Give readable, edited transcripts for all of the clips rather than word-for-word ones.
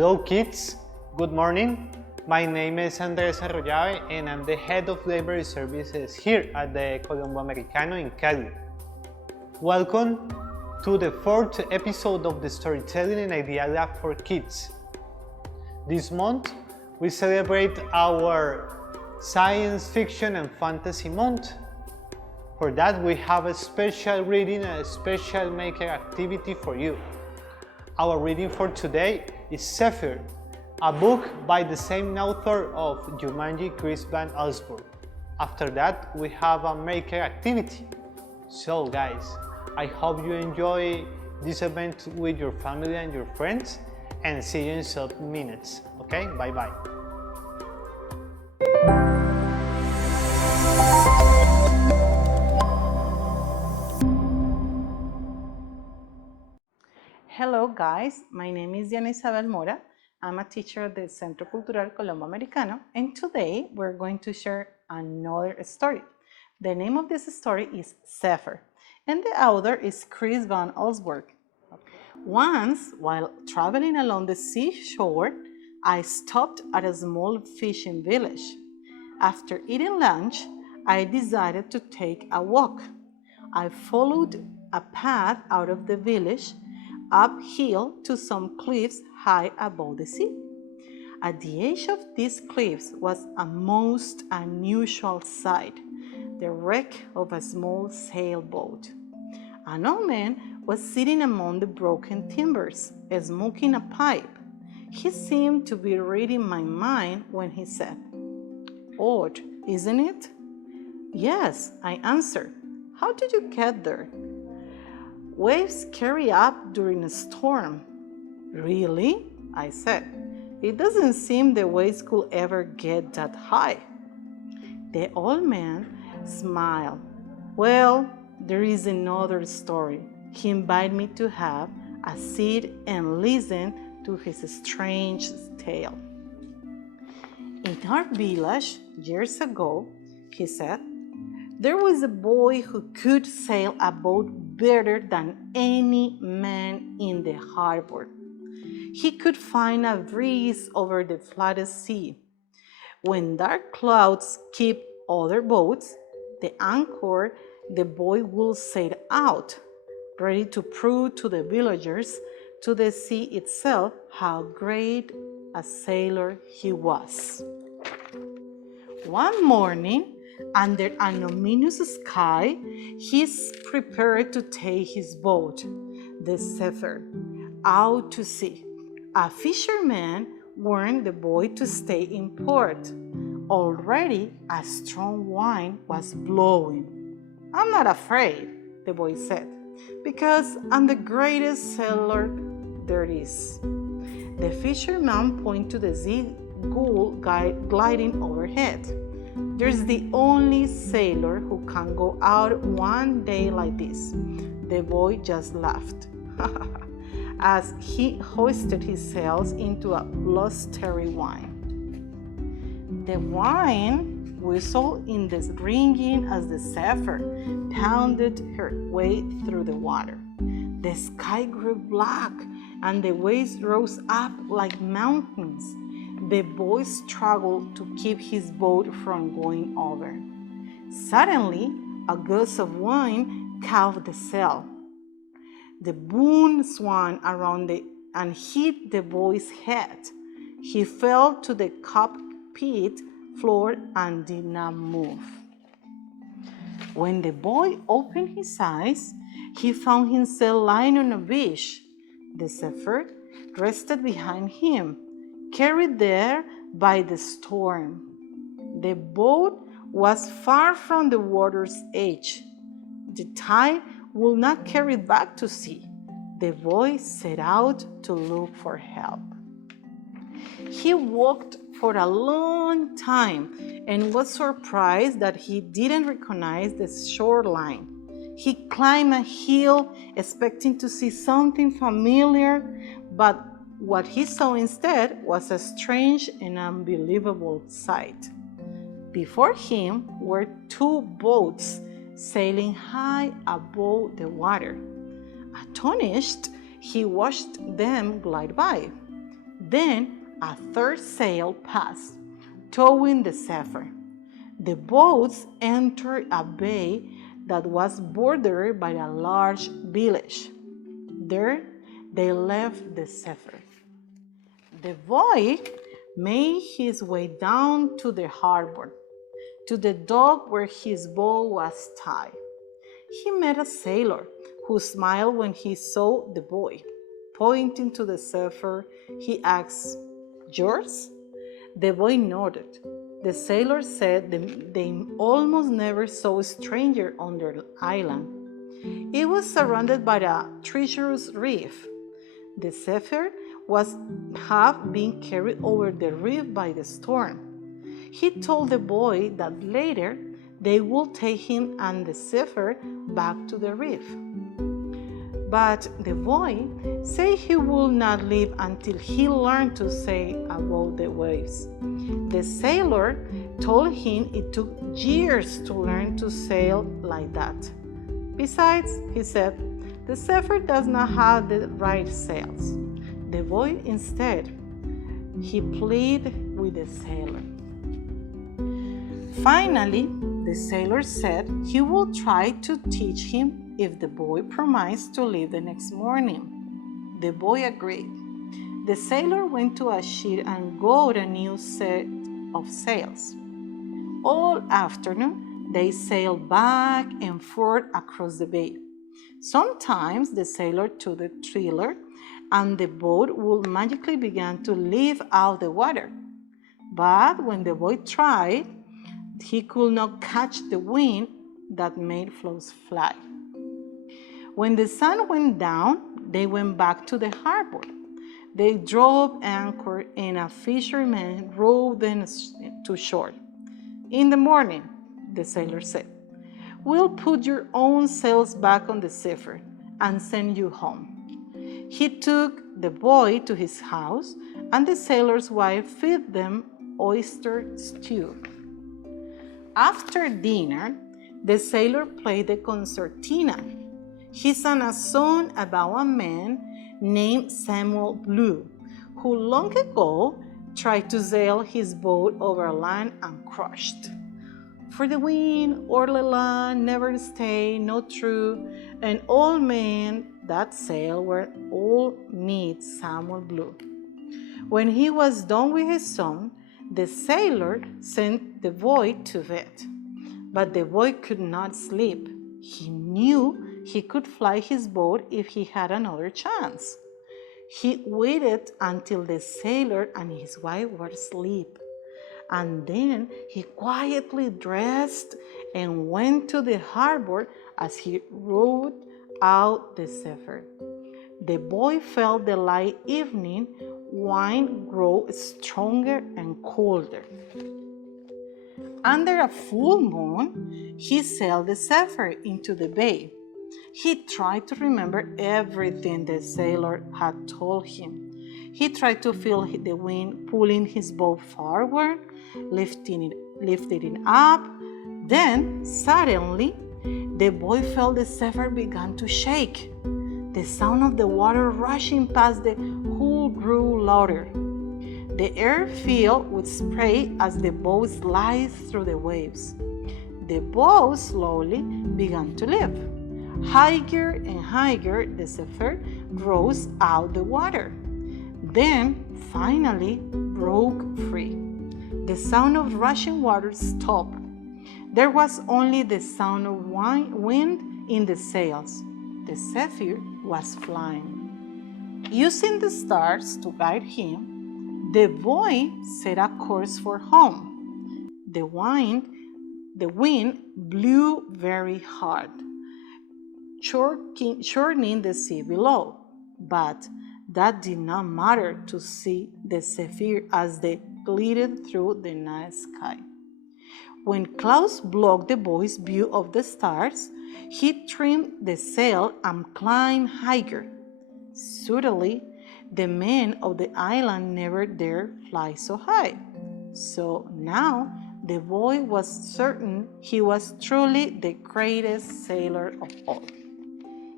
Hello kids, good morning. My name is Andrés Arroyave and I'm the head of library services here at the Colombo Americano in Cali. Welcome to the fourth episode of the Storytelling and IdeaLab for Kids. This month we celebrate our Science Fiction and Fantasy Month. For that we have a special reading and a special maker activity for you. Our reading for today is Zephyr, a book by the same author of Jumanji, Chris Van Allsburg. After that, we have a maker activity. So guys, I hope you enjoy this event with your family and your friends, and see you in some minutes. Okay, bye bye. Hello guys, my name is Diana Isabel Mora. I'm a teacher at the Centro Cultural Colombo Americano, and today we're going to share another story. The name of this story is Zephyr, and the author is Chris Van Allsburg. Once, while traveling along the seashore, I stopped at a small fishing village. After eating lunch, I decided to take a walk. I followed a path out of the village uphill to some cliffs high above the sea. At the edge of these cliffs was a most unusual sight, the wreck of a small sailboat. An old man was sitting among the broken timbers, smoking a pipe. He seemed to be reading my mind when he said, "Odd, isn't it?" "Yes," I answered. "How did you get there?" "Waves carry up during a storm." "Really?" I said. "It doesn't seem the waves could ever get that high." The old man smiled. "Well, there is another story." He invited me to have a seat and listen to his strange tale. "In our village, years ago," he said, "there was a boy who could sail a boat better than any man in the harbor. He could find a breeze over the flattest sea. When dark clouds keep other boats, the anchor, the boy would sail out, ready to prove to the villagers, to the sea itself, how great a sailor he was. One morning, under an ominous sky, he prepared to take his boat, the Zephyr, out to sea. A fisherman warned the boy to stay in port. Already a strong wind was blowing. "I'm not afraid," the boy said, "because I'm the greatest sailor there is." The fisherman pointed to the seagull gliding overhead. "There's the only sailor who can go out one day like this." The boy just laughed as he hoisted his sails into a blustery wind. The wind whistled in the ringing as the Zephyr pounded her way through the water. The sky grew black and the waves rose up like mountains. The boy struggled to keep his boat from going over. Suddenly, a gust of wind caught the sail. The boom swung around and hit the boy's head. He fell to the cockpit floor and did not move. When the boy opened his eyes, he found himself lying on a beach. The Zephyr rested behind him, carried there by the storm. The boat was far from the water's edge. The tide would not carry it back to sea. The boy set out to look for help. He walked for a long time and was surprised that he didn't recognize the shoreline. He climbed a hill expecting to see something familiar, but what he saw instead was a strange and unbelievable sight. Before him were two boats sailing high above the water. Astonished, he watched them glide by. Then a third sail passed, towing the Zephyr. The boats entered a bay that was bordered by a large village. There they left the Zephyr. The boy made his way down to the harbor, to the dock where his boat was tied. He met a sailor who smiled when he saw the boy. Pointing to the Zephyr, he asked, "Yours?" The boy nodded. The sailor said they almost never saw a stranger on their island. It was surrounded by a treacherous reef. The Zephyr was half being carried over the reef by the storm. He told the boy that later they would take him and the Zephyr back to the reef. But the boy said he would not leave until he learned to sail above the waves. The sailor told him it took years to learn to sail like that. Besides, he said, the Zephyr does not have the right sails. The boy instead, he pleaded with the sailor. Finally, the sailor said he would try to teach him if the boy promised to leave the next morning. The boy agreed. The sailor went to a ship and got a new set of sails. All afternoon, they sailed back and forth across the bay. Sometimes the sailor took the tiller and the boat would magically begin to leave out the water. But when the boy tried, he could not catch the wind that made floats fly. When the sun went down, they went back to the harbor. They drove anchor and a fisherman rowed them to shore. In the morning, the sailor said, "We'll put your own sails back on the Zephyr and send you home." He took the boy to his house, and the sailor's wife fed them oyster stew. After dinner, the sailor played the concertina. He sang a song about a man named Samuel Blue, who long ago tried to sail his boat over land and crashed. For the wind o'er the land never stay, no true, and all men that sail were all meet Samuel Blue. When he was done with his song, the sailor sent the boy to bed. But the boy could not sleep. He knew he could fly his boat if he had another chance. He waited until the sailor and his wife were asleep. And then he quietly dressed and went to the harbor as he rowed out the Zephyr. The boy felt the light evening wind grow stronger and colder. Under a full moon, he sailed the Zephyr into the bay. He tried to remember everything the sailor had told him. He tried to feel the wind pulling his boat forward, lifting it up. Then, suddenly, the boy felt the Zephyr began to shake. The sound of the water rushing past the hull grew louder. The air filled with spray as the boat slid through the waves. The boat slowly began to lift. Higher and higher, the Zephyr rose out the water. Then, finally, broke free. The sound of rushing water stopped. There was only the sound of wind in the sails. The Zephyr was flying. Using the stars to guide him, the boy set a course for home. The wind blew very hard, churning the sea below. But that did not matter to see the Zephyr as they glided through the night sky. When clouds blocked the boy's view of the stars, he trimmed the sail and climbed higher. Suddenly, the men of the island never dared fly so high. So now the boy was certain he was truly the greatest sailor of all.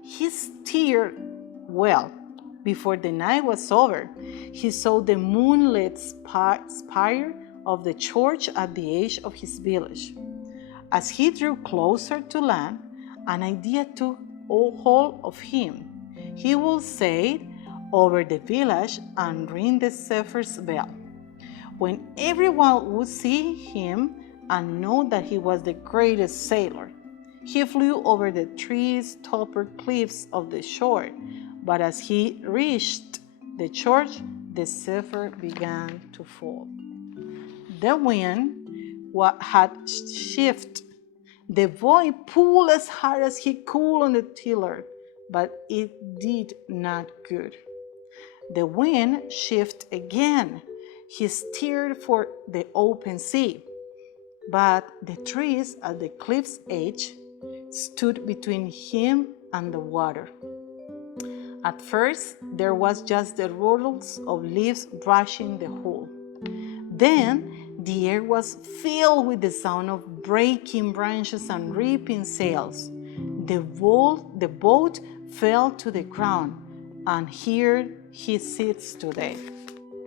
He steered well, Before the night was over, he saw the moonlit spire of the church at the edge of his village. As he drew closer to land, an idea took hold of him. He would sail over the village and ring the Zephyr's bell. When everyone would see him and know that he was the greatest sailor, he flew over the trees-topped cliffs of the shore. But as he reached the church, the Zephyr began to fall. The wind had shifted. The boy pulled as hard as he could on the tiller, but it did not good. The wind shifted again. He steered for the open sea, but the trees at the cliff's edge stood between him and the water. At first, there was just the ruffles of leaves brushing the hull. Then, the air was filled with the sound of breaking branches and ripping sails. The boat fell to the ground, and here he sits today.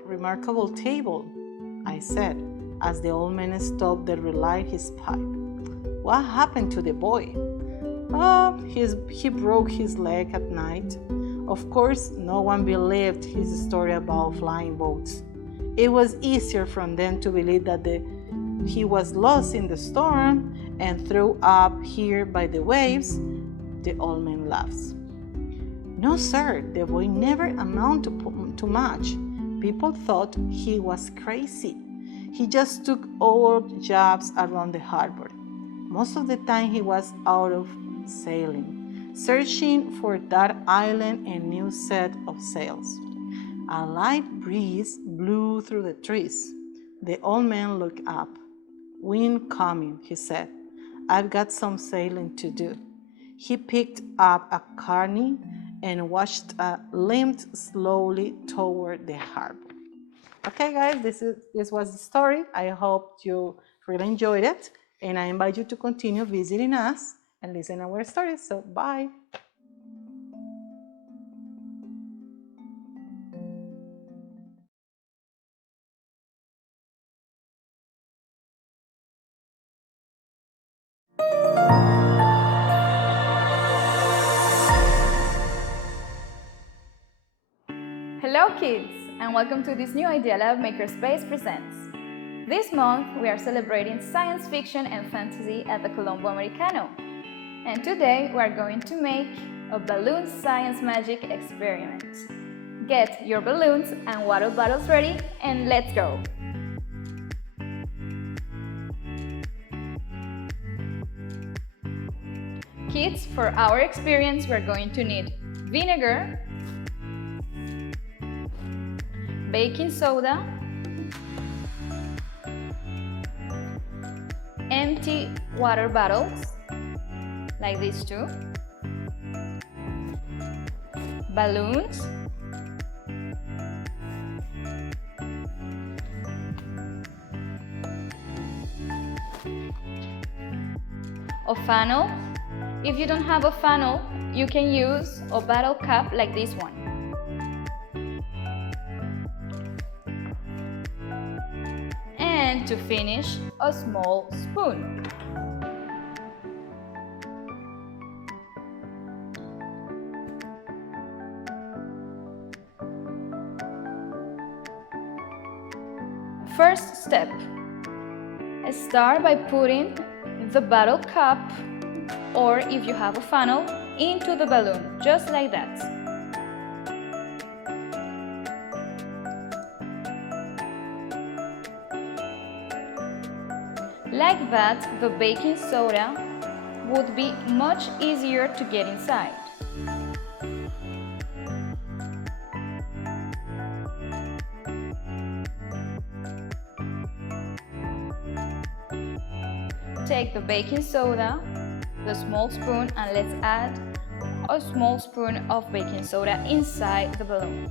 Remarkable table, I said, as the old man stopped to relight his pipe. What happened to the boy? He broke his leg at night. Of course, no one believed his story about flying boats. It was easier for them to believe that he was lost in the storm and thrown up here by the waves. The old man laughs. No, sir, the boy never amounted to much. People thought he was crazy. He just took odd jobs around the harbor. Most of the time he was out of sailing, searching for that island and new set of sails. A light breeze blew through the trees. The old man looked up. Wind coming, he said. I've got some sailing to do. He picked up a carney and limped slowly toward the harbor. Okay, guys, this was the story. I hope you really enjoyed it, and I invite you to continue visiting us and listen to our stories. So, bye. Hello kids, and welcome to this new IdeaLab Makerspace Presents. This month we are celebrating science fiction and fantasy at the Colombo Americano. And today we are going to make a balloon science magic experiment. Get your balloons and water bottles ready and let's go! Kids, for our experience we are going to need vinegar, baking soda, empty water bottles, like these two, balloons, a funnel. If you don't have a funnel, you can use a bottle cap like this one. And to finish, a small spoon. First step. Start by putting the bottle cap, or if you have a funnel, into the balloon, just like that. Like that, the baking soda would be much easier to get inside. Take the baking soda, the small spoon, and let's add a small spoon of baking soda inside the balloon.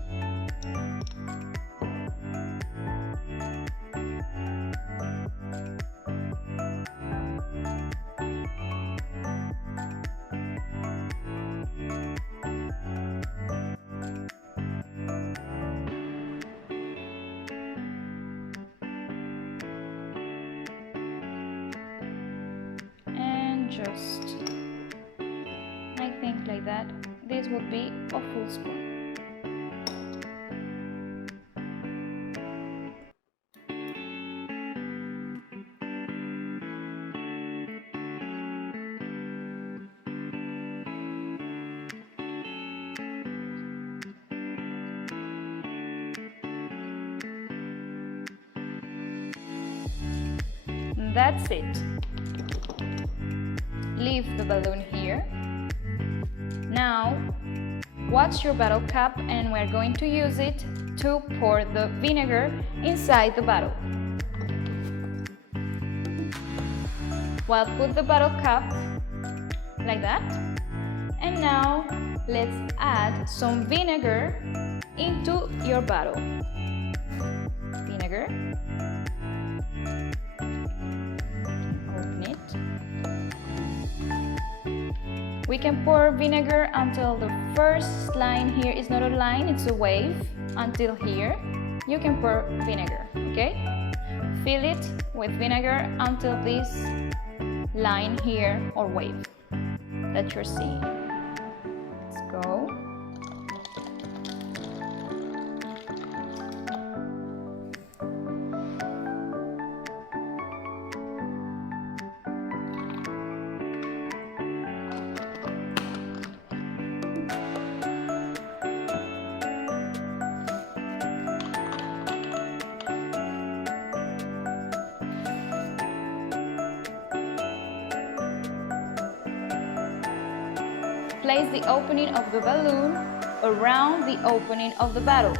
just, I think like that. This would be a full spoon. That's it. Leave the balloon here. Now, watch your bottle cap, and we're going to use it to pour the vinegar inside the bottle. Well, put the bottle cap like that. And now, let's add some vinegar into your bottle. Vinegar. We can pour vinegar until the first line here is not a line, it's a wave. Until here, you can pour vinegar, okay? Fill it with vinegar until this line here or wave that you're seeing. Let's go. Place the opening of the balloon around the opening of the bottle.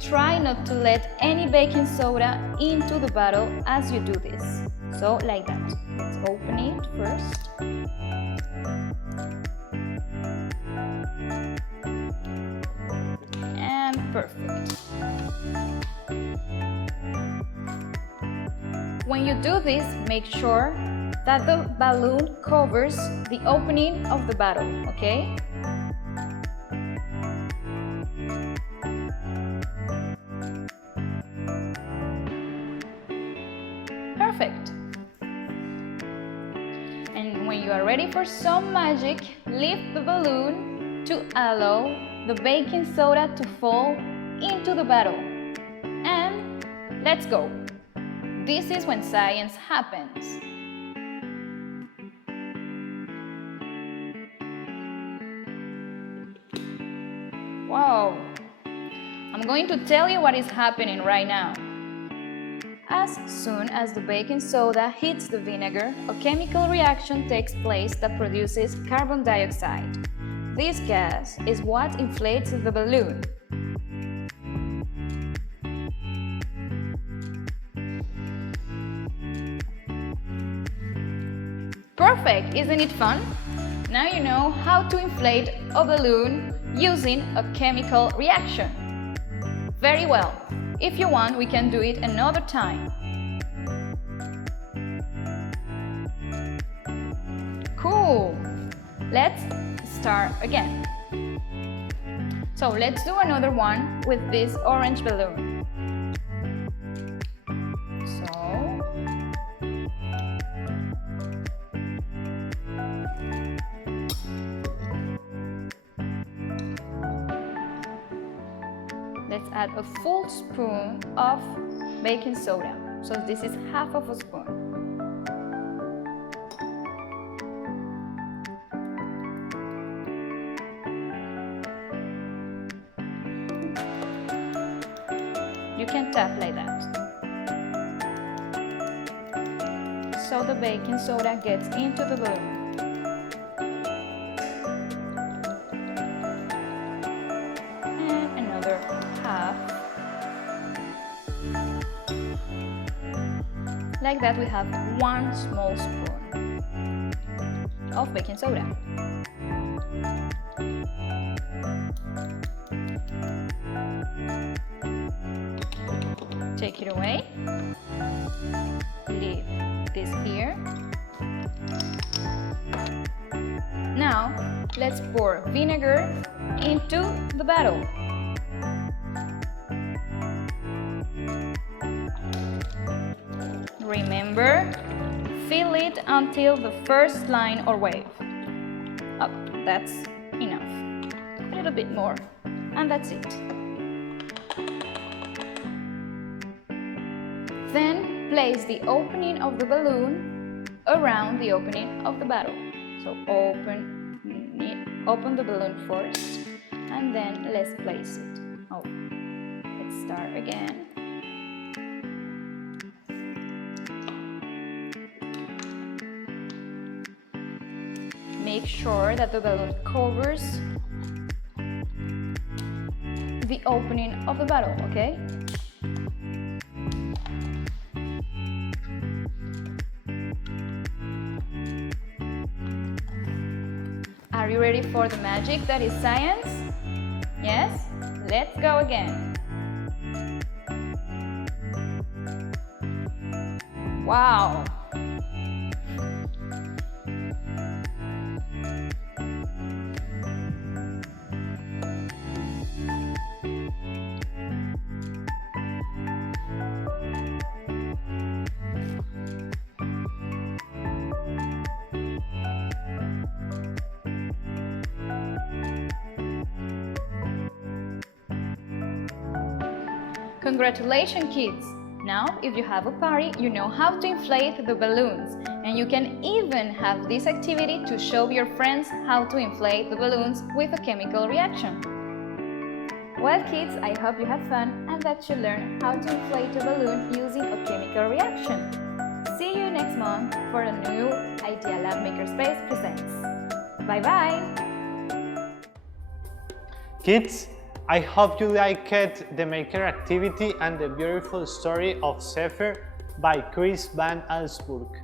Try not to let any baking soda into the bottle as you do this. So like that. Let's open it first. And perfect. When you do this, make sure that the balloon covers the opening of the bottle, okay? Perfect. And when you are ready for some magic, lift the balloon to allow the baking soda to fall into the bottle. And let's go. This is when science happens. Wow! I'm going to tell you what is happening right now. As soon as the baking soda hits the vinegar, a chemical reaction takes place that produces carbon dioxide. This gas is what inflates the balloon. Perfect! Isn't it fun? Now you know how to inflate a balloon using a chemical reaction. Very well. If you want, we can do it another time. Cool! Let's start again. So let's do another one with this orange balloon. Let's add a full spoon of baking soda. So this is half of a spoon. You can tap like that. So the baking soda gets into the balloon. Like that, we have one small spoon of baking soda. Take it away. Leave this here. Now, let's pour vinegar into the bottle. Remember, fill it until the first line or wave. Up, that's enough. A little bit more, and that's it. Then place the opening of the balloon around the opening of the bottle. So open the balloon first, and then let's place it. Oh, let's start again. Make sure that the balloon covers the opening of the bottle, okay? Are you ready for the magic that is science? Yes? Let's go again. Wow! Congratulations, kids! Now, if you have a party, you know how to inflate the balloons, and you can even have this activity to show your friends how to inflate the balloons with a chemical reaction. Well, kids, I hope you had fun and that you learned how to inflate a balloon using a chemical reaction. See you next month for a new IdeaLab Makerspace Presents. Bye-bye! Kids, I hope you liked the maker activity and the beautiful story of Zephyr by Chris Van Allsburg.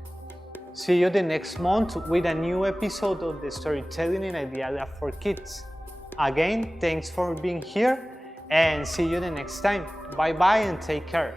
See you the next month with a new episode of the Storytelling in IdeaLab for Kids. Again, thanks for being here and see you the next time. Bye bye and take care.